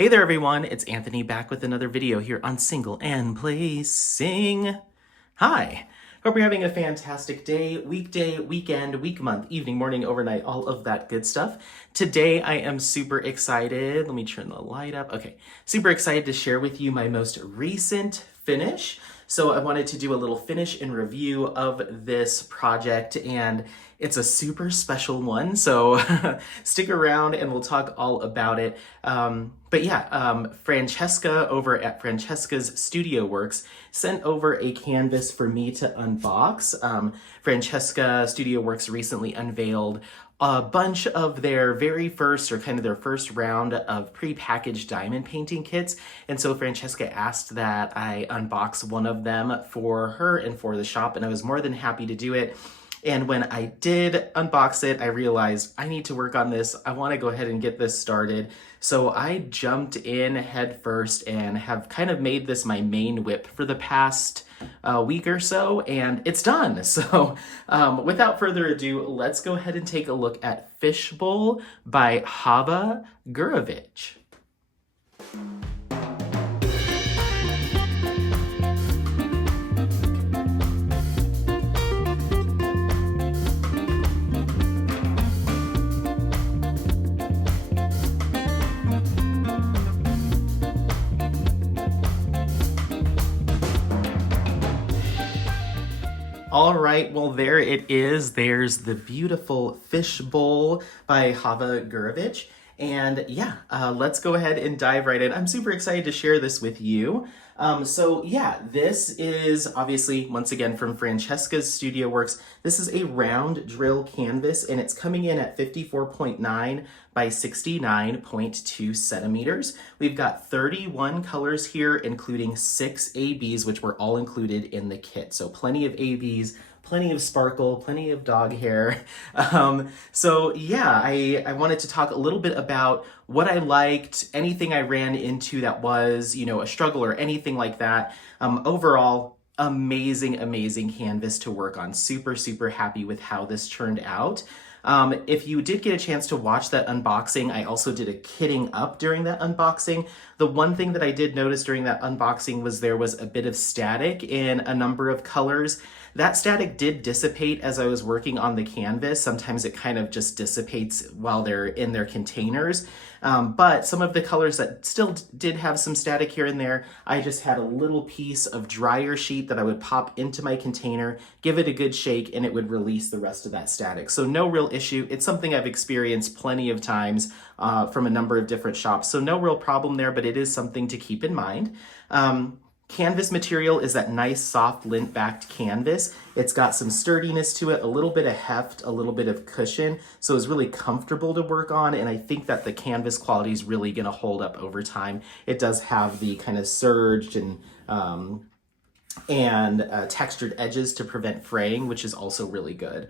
Hey there everyone, it's Anthony back with another video here on Single and Placing. Hi, hope you're having a fantastic day, weekday, weekend, week, month, evening, morning, overnight, all of that good stuff. Today I am super excited, let me turn the light up, okay. Super excited to share with you my most recent finish. So I wanted to do a little finish and review of this project, and it's a super special one, so stick around and we'll talk all about it. Francesca over at Francesca's Studio Works sent over a canvas for me to unbox. Francesca Studio Works recently unveiled a bunch of their very first, or kind of their first round of pre-packaged diamond painting kits. And so Francesca asked that I unbox one of them for her and for the shop, and I was more than happy to do it. And when I did unbox it, I realized I need to work on this. I want to go ahead and get this started. So I jumped in head first and have kind of made this my main whip for the past week or so, and it's done. So without further ado, let's go ahead and take a look at Fishbowl by Hava Gurevich. All right, well, there it is. There's the beautiful Fishbowl by Hava Gurevich. And yeah, let's go ahead and dive right in. I'm super excited to share this with you. This is obviously, once again, from Francesca's Studio Works. This is a round drill canvas, and it's coming in at 54.9 by 69.2 centimeters. We've got 31 colors here, including 6 ABs, which were all included in the kit. So plenty of ABs, plenty of sparkle, plenty of dog hair. I wanted to talk a little bit about what I liked, anything I ran into that was, a struggle or anything like that. Overall, amazing canvas to work on. Super happy with how this turned out. If you did get a chance to watch that unboxing, I also did a kitting up during that unboxing. The one thing that I did notice during that unboxing was there was a bit of static in a number of colors. That static did dissipate as I was working on the canvas. Sometimes it kind of just dissipates while they're in their containers. But some of the colors that still did have some static here and there, I just had a little piece of dryer sheet that I would pop into my container, give it a good shake, and it would release the rest of that static. So no real issue. It's something I've experienced plenty of times from a number of different shops. So no real problem there, but it is something to keep in mind. Canvas material is that nice soft lint backed canvas. It's got some sturdiness to it, a little bit of heft, a little bit of cushion. So it's really comfortable to work on. And I think that the canvas quality is really gonna hold up over time. It does have the kind of serged and textured edges to prevent fraying, which is also really good.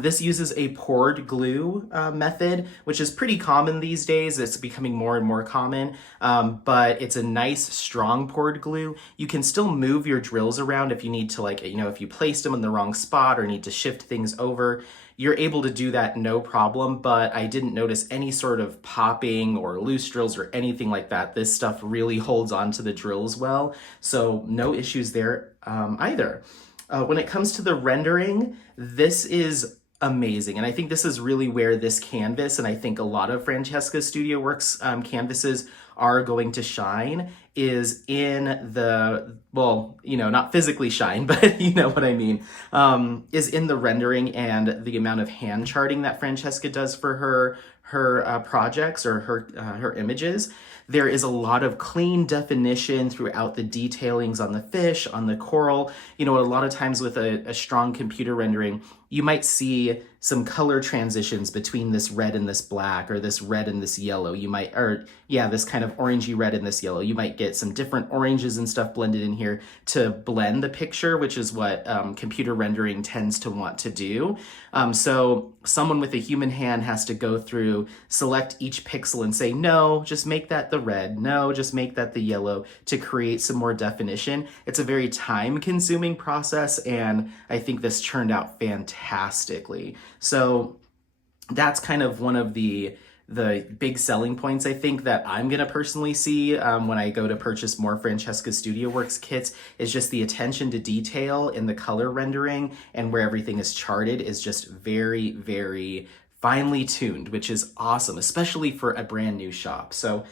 This uses a poured glue method, which is pretty common these days. It's becoming more and more common, but it's a nice, strong poured glue. You can still move your drills around if you need to, if you placed them in the wrong spot or need to shift things over. You're able to do that no problem, but I didn't notice any sort of popping or loose drills or anything like that. This stuff really holds on to the drills well, so no issues there either. When it comes to the rendering, this is amazing. And I think this is really where this canvas, and I think a lot of Francesca's Studio Works canvases are going to shine, is in the, not physically shine, but you know what I mean, is in the rendering and the amount of hand charting that Francesca does for her projects or her images. There is a lot of clean definition throughout the detailings on the fish, on the coral. A lot of times with a strong computer rendering, you might see some color transitions between this red and this black, or this red and this yellow. This kind of orangey red and this yellow. You might get some different oranges and stuff blended in here to blend the picture, which is what computer rendering tends to want to do. So someone with a human hand has to go through, select each pixel and say, no, just make that the red. No, just make that the yellow, to create some more definition. It's a very time-consuming process, and I think this turned out fantastically. So that's kind of one of the the big selling points I think that I'm gonna personally see when I go to purchase more Francesca Studio Works kits is just the attention to detail in the color rendering, and where everything is charted is just very, very finely tuned, which is awesome, especially for a brand new shop. So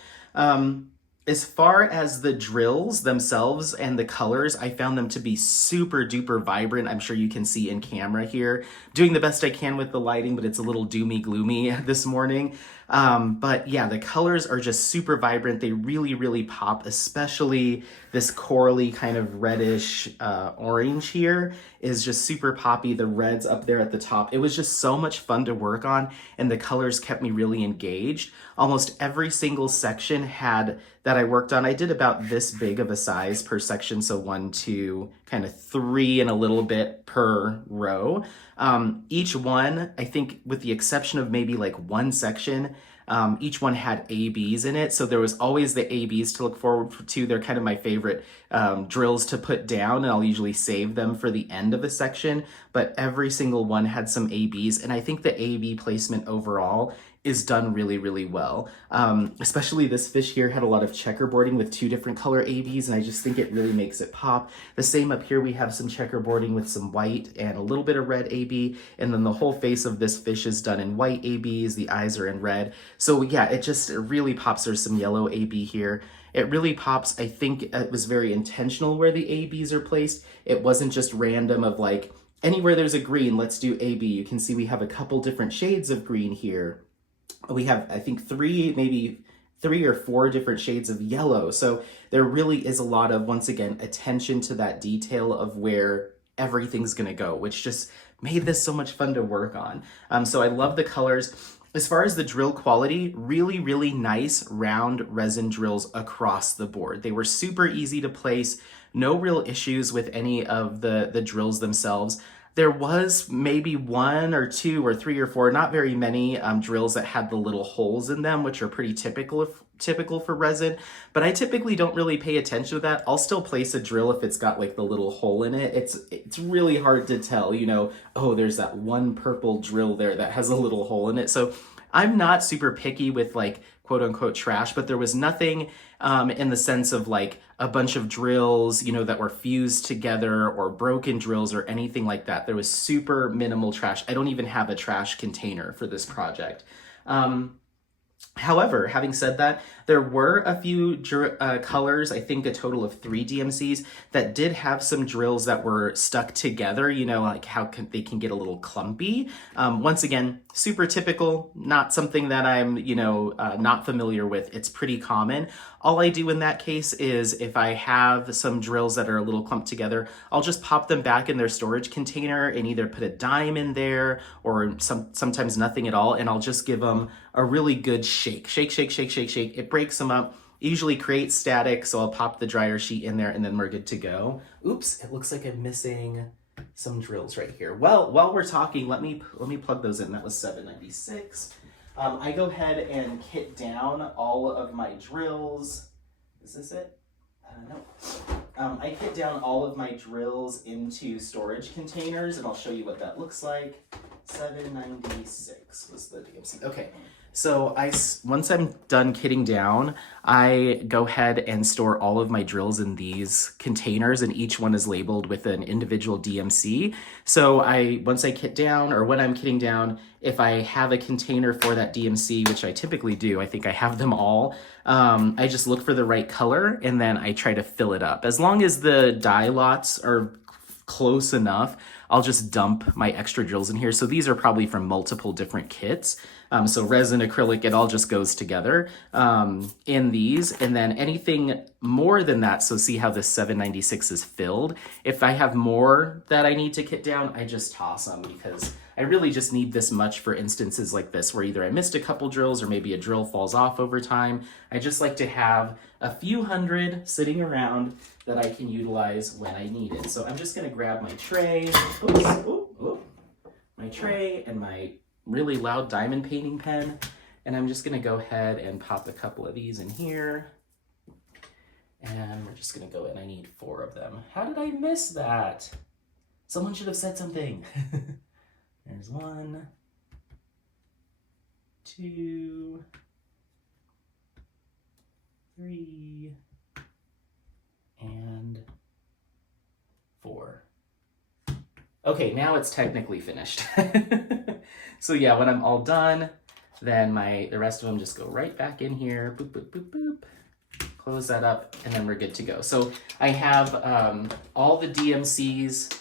as far as the drills themselves and the colors, I found them to be super duper vibrant. I'm sure you can see in camera here. Doing the best I can with the lighting, but it's a little doomy gloomy this morning. But yeah, the colors are just super vibrant. They really, really pop, especially this corally kind of reddish orange here is just super poppy. The reds up there at the top. It was just so much fun to work on, and the colors kept me really engaged. Almost every single section that I worked on, I did about this big of a size per section. So 1, 2, kind of 3 and a little bit per row. Each one, I think with the exception of maybe like one section, each one had ABs in it. So there was always the ABs to look forward to. They're kind of my favorite drills to put down, and I'll usually save them for the end of a section. But every single one had some ABs, and I think the AB placement overall is done really, really well. Especially this fish here had a lot of checkerboarding with 2 different color ABs, and I just think it really makes it pop. The same up here, we have some checkerboarding with some white and a little bit of red AB, and then the whole face of this fish is done in white ABs, the eyes are in red. So yeah, it really pops. There's some yellow AB here. It really pops. I think it was very intentional where the ABs are placed. It wasn't just random of like, anywhere there's a green, let's do AB. You can see we have a couple different shades of green here. We have, I think, maybe 3 or 4 different shades of yellow. So there really is a lot of, once again, attention to that detail of where everything's gonna go, which just made this so much fun to work on. So I love the colors. As far as the drill quality, really, really nice round resin drills across the board. They were super easy to place, no real issues with any of the drills themselves. There was maybe 1 or 2 or 3 or 4, not very many drills that had the little holes in them, which are pretty typical for resin, but I typically don't really pay attention to that. I'll still place a drill if it's got like the little hole in it. It's really hard to tell, you know, oh, there's that one purple drill there that has a little hole in it. So I'm not super picky with like quote unquote trash, but there was nothing in the sense of like a bunch of drills, you know, that were fused together or broken drills or anything like that. There was super minimal trash. I don't even have a trash container for this project. However, having said that, there were a few colors, I think a total of 3 DMCs, that did have some drills that were stuck together, you know, like how they can get a little clumpy. Once again, super typical, not something that I'm, you know, not familiar with. It's pretty common. All I do in that case is if I have some drills that are a little clumped together, I'll just pop them back in their storage container and either put a dime in there or sometimes nothing at all, and I'll just give them a really good shake. Shake, shake, shake, shake, shake. It breaks them up, usually creates static, so I'll pop the dryer sheet in there and then we're good to go. Oops, it looks like I'm missing some drills right here. Well, while we're talking, let me plug those in. That was 796. I go ahead and kit down all of my drills. Is this it? No. I kit down all of my drills into storage containers, and I'll show you what that looks like. 796 was the DMC. Okay. So once I'm done kitting down, I go ahead and store all of my drills in these containers, and each one is labeled with an individual DMC. So once I kit down, or when I'm kitting down, if I have a container for that DMC, which I typically do, I think I have them all, I just look for the right color and then I try to fill it up. As long as the die lots are close enough, I'll just dump my extra drills in here. So these are probably from multiple different kits. So resin, acrylic, it all just goes together in these. And then anything more than that, so see how this 796 is filled. If I have more that I need to kit down, I just toss them because I really just need this much for instances like this where either I missed a couple drills or maybe a drill falls off over time. I just like to have a few hundred sitting around that I can utilize when I need it. So I'm just gonna grab my tray, my tray and my really loud diamond painting pen, and I'm just gonna go ahead and pop a couple of these in here. And we're just gonna go in. I need 4 of them. How did I miss that? Someone should have said something. There's 1. 2, 3, and 4. Okay, now it's technically finished. So yeah, when I'm all done, then the rest of them just go right back in here. Boop, boop, boop, boop. Close that up, and then we're good to go. So I have all the DMCs,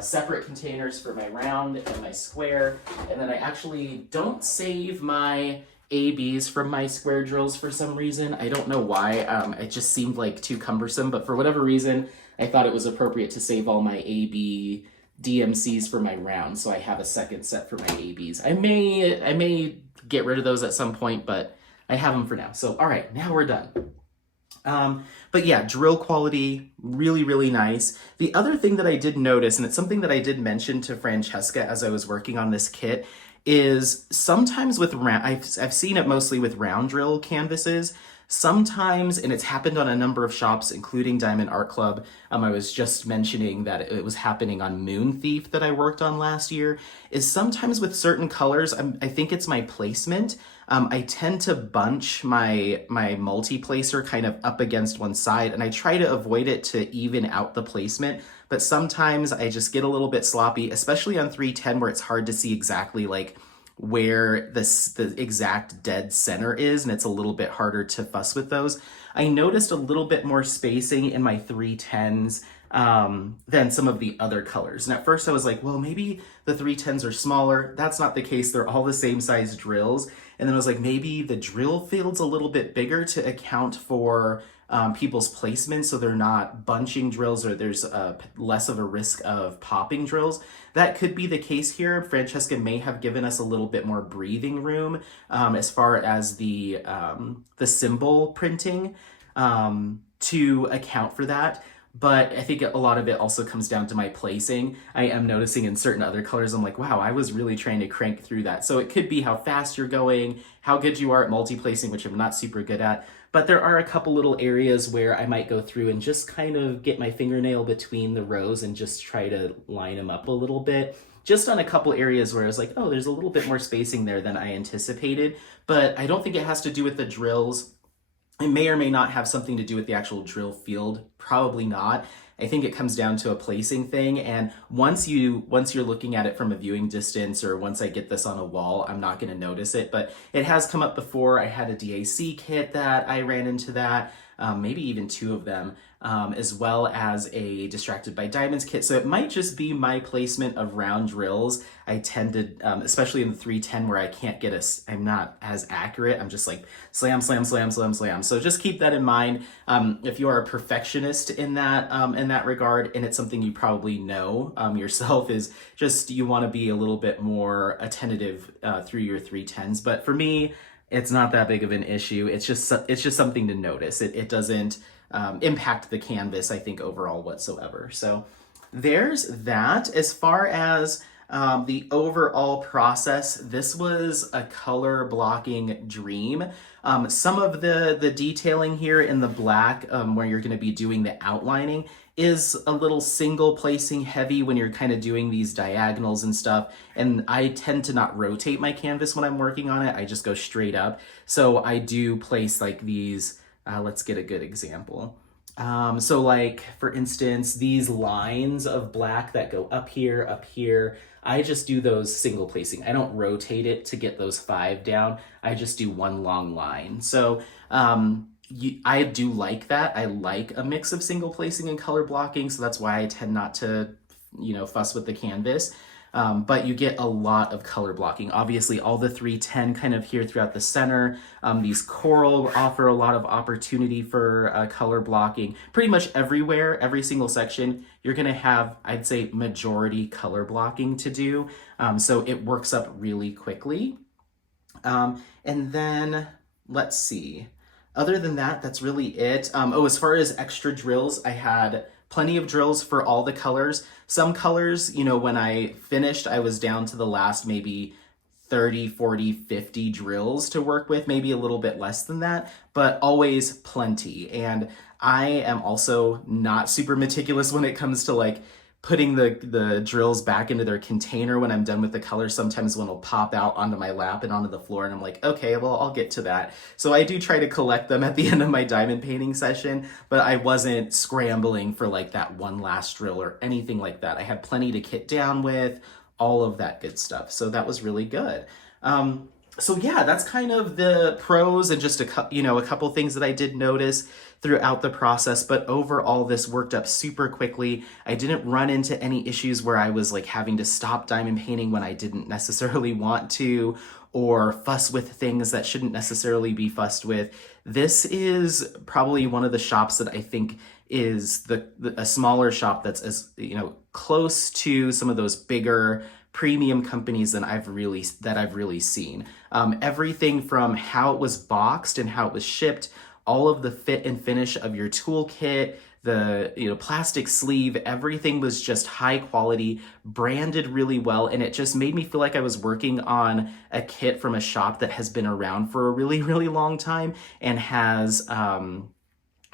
separate containers for my round and my square, and then I actually don't save my ABs from my square drills for some reason. I don't know why. It just seemed like too cumbersome, but for whatever reason, I thought it was appropriate to save all my AB DMCs for my round, so I have a second set for my ABs. I may get rid of those at some point, but I have them for now. So all right, now we're done. But yeah, drill quality, really, really nice. The other thing that I did notice, and it's something that I did mention to Francesca as I was working on this kit, is sometimes with I've seen it mostly with round drill canvases. Sometimes, and it's happened on a number of shops, including Diamond Art Club. I was just mentioning that it was happening on Moon Thief that I worked on last year, is sometimes with certain colors, I think it's my placement. I tend to bunch my multi-placer kind of up against one side, and I try to avoid it to even out the placement, but sometimes I just get a little bit sloppy, especially on 310 where it's hard to see exactly like where the exact dead center is, and it's a little bit harder to fuss with those. I noticed a little bit more spacing in my 310s than some of the other colors. And at first I was like, well, maybe the 310s are smaller. That's not the case. They're all the same size drills. And then I was like, maybe the drill field's a little bit bigger to account for people's placement, so they're not bunching drills, or there's less of a risk of popping drills. That could be the case here. Francesca may have given us a little bit more breathing room as far as the symbol printing to account for that. But I think a lot of it also comes down to my placing. I am noticing in certain other colors, I'm like, wow, I was really trying to crank through that. So it could be how fast you're going, how good you are at multi-placing, which I'm not super good at. But there are a couple little areas where I might go through and just kind of get my fingernail between the rows and just try to line them up a little bit. Just on a couple areas where I was like, oh, there's a little bit more spacing there than I anticipated. But I don't think it has to do with the drills. It may or may not have something to do with the actual drill field. Probably not. I think it comes down to a placing thing. And once you're looking at it from a viewing distance, or once I get this on a wall, I'm not going to notice it. But it has come up before. I had a DAC kit that I ran into that, maybe even 2 of them, as well as a Distracted by Diamonds kit. So it might just be my placement of round drills. I tend to, especially in the 310 where I can't I'm not as accurate. I'm just like slam, slam, slam, slam, slam. So just keep that in mind. If you are a perfectionist in that regard, and it's something you probably know yourself, is just you want to be a little bit more attentive through your 310s. But for me, it's not that big of an issue. It's just something to notice. It doesn't impact the canvas, I think, overall whatsoever. So there's that. As far as the overall process, this was a color blocking dream. Some of the detailing here in the black, where you're going to be doing the outlining, is a little single placing heavy when you're kind of doing these diagonals and stuff. And I tend to not rotate my canvas when I'm working on it. I just go straight up. So I do place like these, let's get a good example. So like, for instance, these lines of black that go up here, I just do those single placing. I don't rotate it to get those 5 down. I just do one long line. So I do like that. I like a mix of single placing and color blocking, so that's why I tend not to, fuss with the canvas. But you get a lot of color blocking. Obviously, all the 310 kind of here throughout the center. These coral offer a lot of opportunity for color blocking. Pretty much everywhere, every single section, you're going to have, I'd say, majority color blocking to do. So it works up really quickly. And then, let's see. Other than that, that's really it. As far as extra drills, I had plenty of drills for all the colors. Some colors, when I finished, I was down to the last maybe 30, 40, 50 drills to work with, maybe a little bit less than that, but always plenty. And I am also not super meticulous when it comes to like putting the drills back into their container when I'm done with the color. Sometimes one will pop out onto my lap and onto the floor, and I'm like, okay, well, I'll get to that. So I do try to collect them at the end of my diamond painting session, but I wasn't scrambling for like that one last drill or anything like that. I had plenty to kit down with, all of that good stuff. So that was really good. So yeah, that's kind of the pros and just a couple things that I did notice throughout the process, but overall this worked up super quickly. I didn't run into any issues where I was like having to stop diamond painting when I didn't necessarily want to, or fuss with things that shouldn't necessarily be fussed with. This is probably one of the shops that I think is a smaller shop that's as, close to some of those bigger premium companies that I've really seen. Everything from how it was boxed and how it was shipped, all of the fit and finish of your toolkit, the plastic sleeve, everything was just high quality, branded really well, and it just made me feel like I was working on a kit from a shop that has been around for a really, really long time and has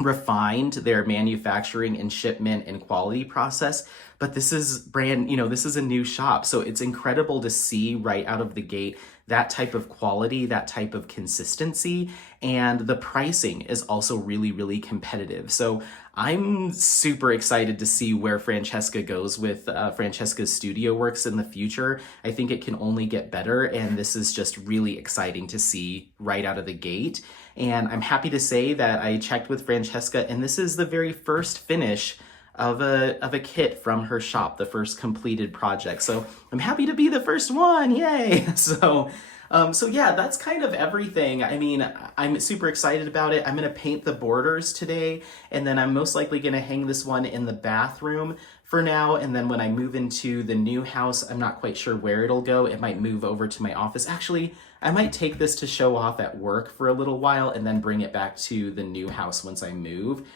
refined their manufacturing and shipment and quality process. But this is this is a new shop. So it's incredible to see right out of the gate that type of quality, that type of consistency, and the pricing is also really, really competitive. So I'm super excited to see where Francesca goes with Francesca's Studio Works in the future. I think it can only get better, and this is just really exciting to see right out of the gate. And I'm happy to say that I checked with Francesca, and this is the very first finish of a kit from her shop, the first completed project. So I'm happy to be the first one, yay! So yeah, that's kind of everything. I mean, I'm super excited about it. I'm gonna paint the borders today, and then I'm most likely gonna hang this one in the bathroom for now. And then when I move into the new house, I'm not quite sure where it'll go. It might move over to my office. Actually, I might take this to show off at work for a little while and then bring it back to the new house once I move.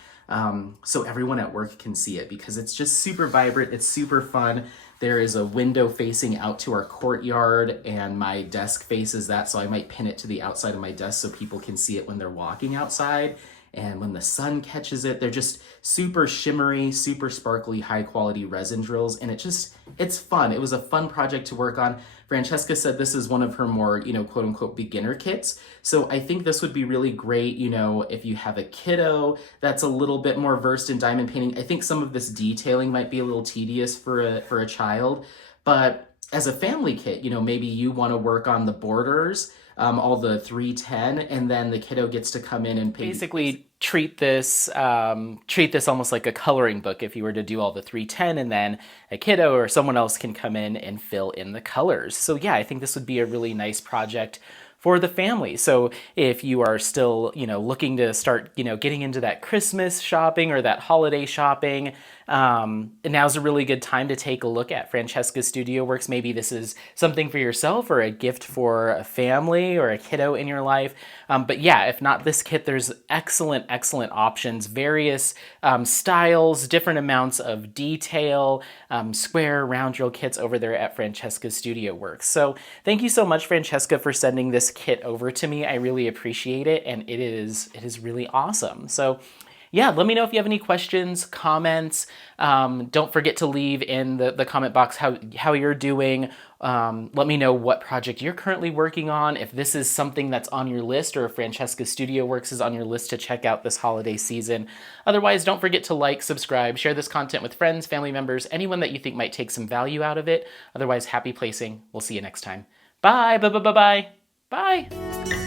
So everyone at work can see it, because it's just super vibrant. It's super fun. There is a window facing out to our courtyard, and my desk faces that, so I might pin it to the outside of my desk so people can see it when they're walking outside. And when the sun catches it, they're just super shimmery, super sparkly, high quality resin drills. And it's fun. It was a fun project to work on. Francesca said this is one of her more, quote unquote, beginner kits. So I think this would be really great, if you have a kiddo that's a little bit more versed in diamond painting. I think some of this detailing might be a little tedious for a child, but as a family kit, maybe you want to work on the borders, all the 310, and then the kiddo gets to come in and paint. Basically treat this almost like a coloring book if you were to do all the 310, and then a kiddo or someone else can come in and fill in the colors. So yeah, I think this would be a really nice project for the family. So if you are still, looking to start, getting into that Christmas shopping or that holiday shopping, now's a really good time to take a look at Francesca's Studio Works. Maybe this is something for yourself or a gift for a family or a kiddo in your life. But yeah, if not this kit, there's excellent options, various styles, different amounts of detail, square, round drill kits over there at Francesca's Studio Works. So thank you so much, Francesca, for sending this kit over to me. I really appreciate it, and it is really awesome. So yeah, let me know if you have any questions, comments. Don't forget to leave in the comment box how you're doing. Let me know what project you're currently working on, if this is something that's on your list, or if Francesca's Studio Works is on your list to check out this holiday season. Otherwise, don't forget to like, subscribe, share this content with friends, family members, anyone that you think might take some value out of it. Otherwise, happy placing. We'll see you next time. Bye, bye, bye, bye, bye. Bye.